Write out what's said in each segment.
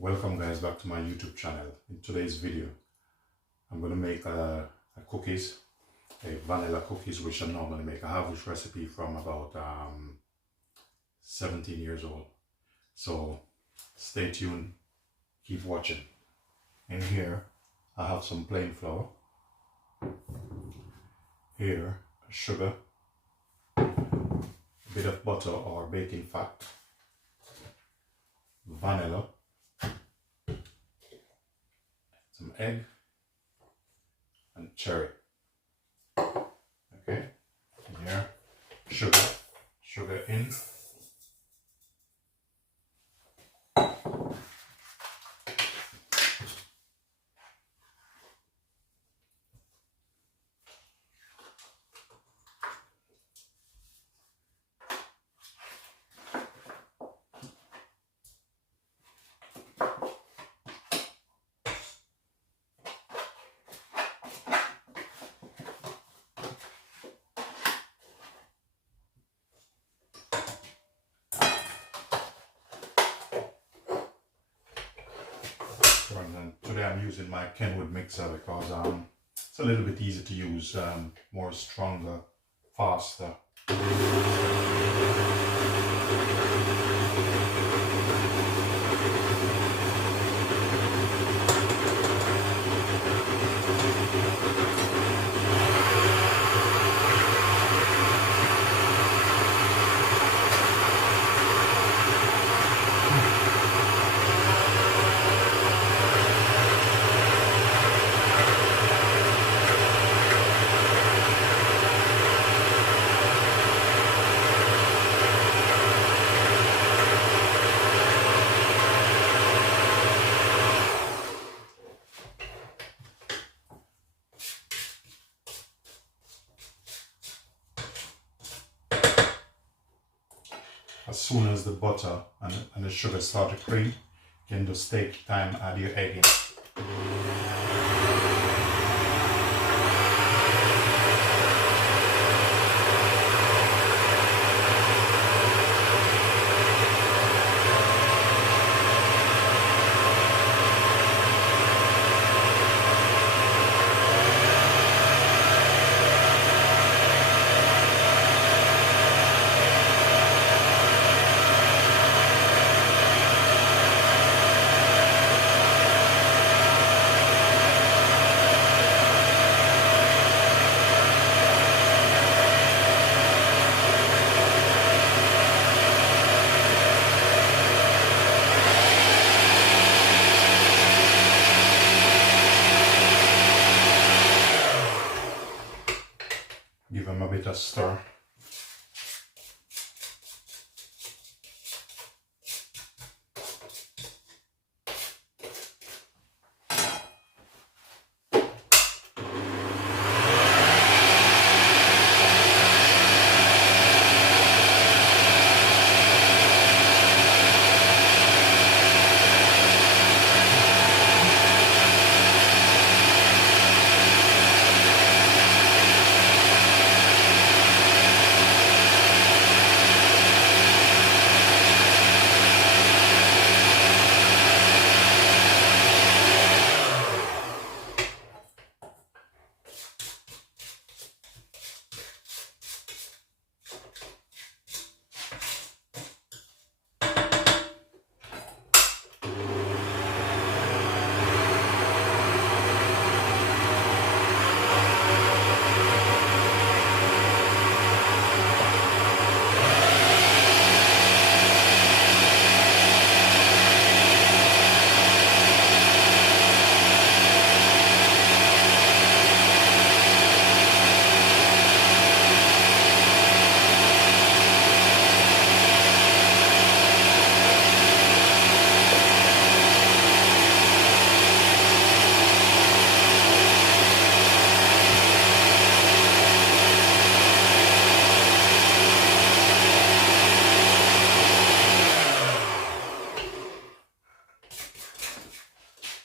Welcome guys back to my YouTube channel. In today's video I'm going to make a vanilla cookies, which I normally make. I have this recipe from about 17 years old, so stay tuned, keep watching. In here I have some plain flour, here sugar, a bit of butter or baking fat, vanilla, some egg, and cherry. Okay, and here sugar in, and then today I'm using my Kenwood mixer because it's a little bit easier to use, more stronger, faster. As soon as the butter and the sugar start to cream, you can just take time, add your egg in. Give them a bit of stir.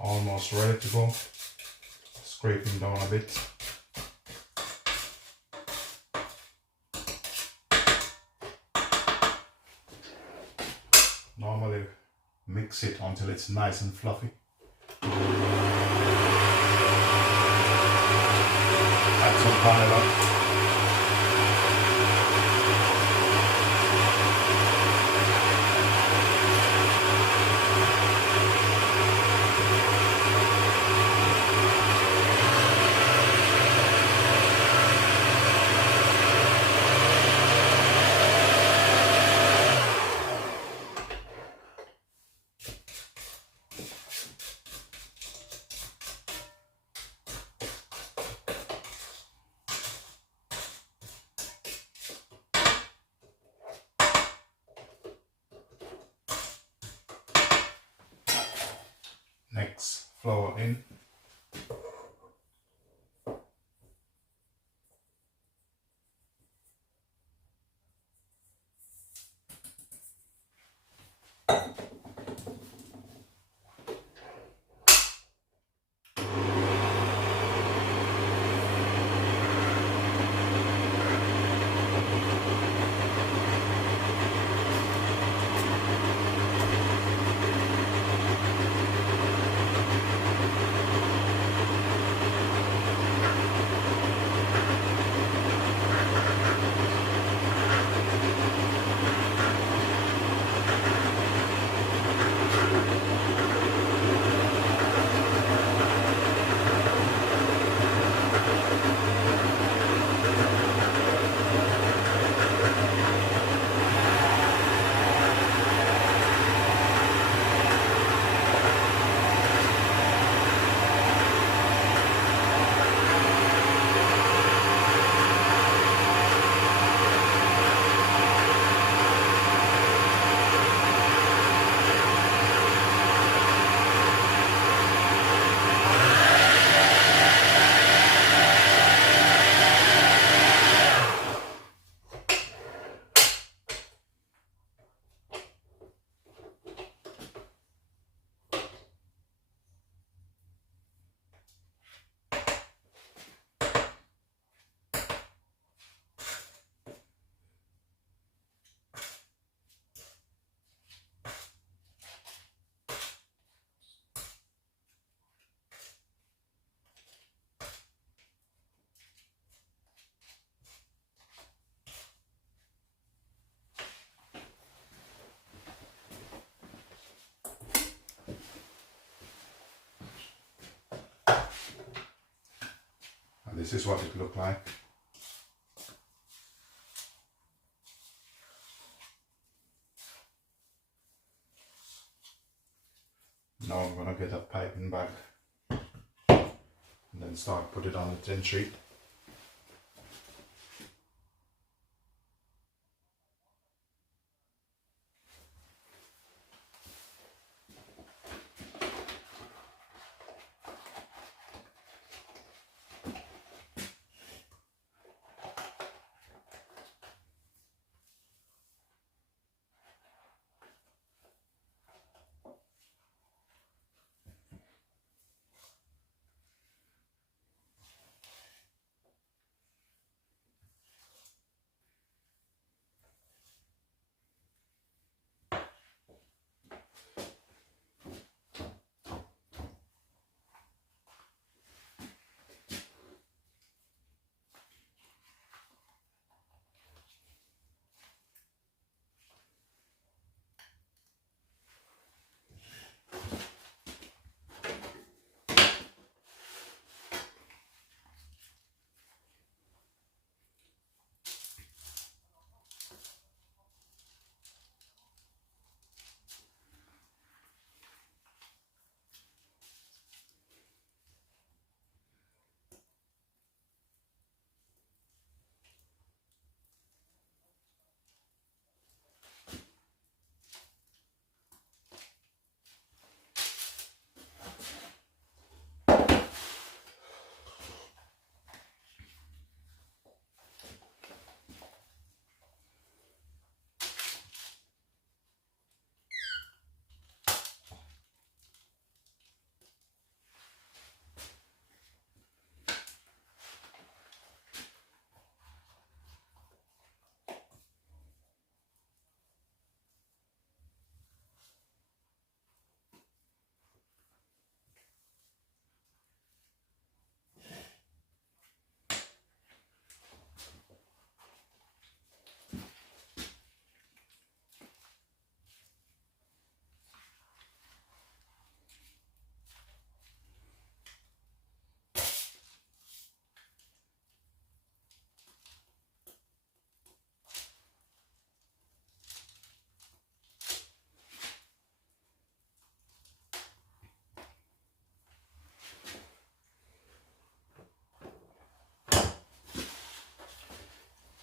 Almost ready to go. Scraping down a bit. Normally mix it until it's nice and fluffy. Add some vanilla. Next, flour in. And this is what it looked like. Now I'm gonna get a piping bag and then start put it on the tin sheet.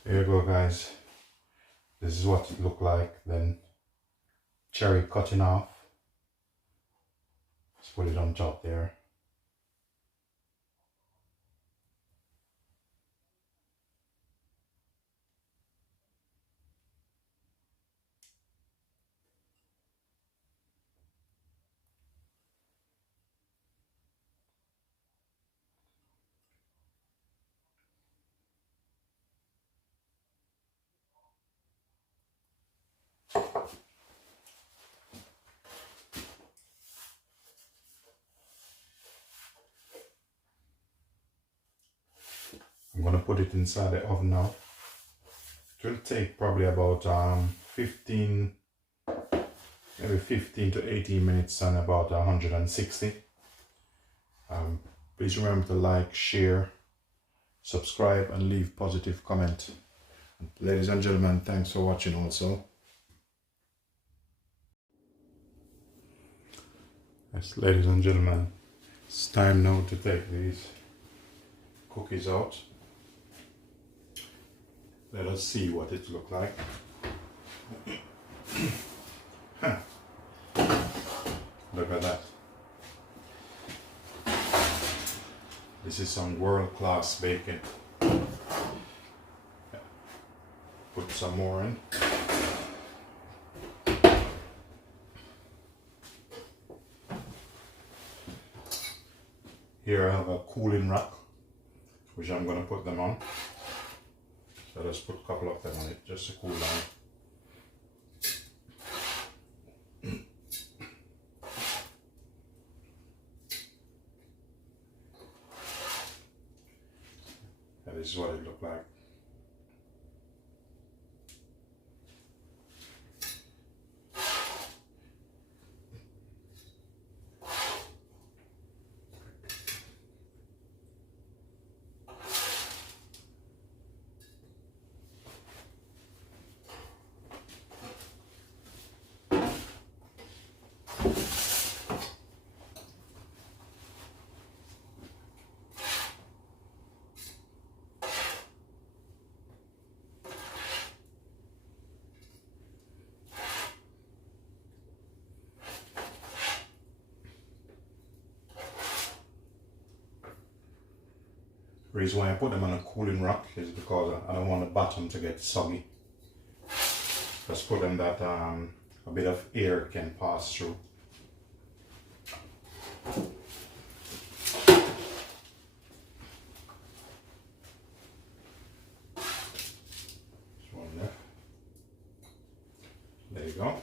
Here you go, guys. This is what it looked like. Then cherry cutting off. Let's put it on top there. I'm gonna put it inside the oven now. It will take probably about 15 to 18 minutes and about 160. Please remember to like, share, subscribe and leave positive comment. Ladies and gentlemen, thanks for watching also. Yes, ladies and gentlemen, it's time now to take these cookies out. Let us see what it looks like. Look at that. This is some world-class bacon. Put some more in. Here I have a cooling rack, which I'm going to put them on. So let's put a couple of them on it just to cool down. And this is what it looked like. The reason why I put them on a cooling rack is because I don't want the bottom to get soggy. Just put them that a bit of air can pass through. Just one left. There you go.